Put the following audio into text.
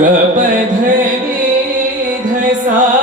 गपधनी धसा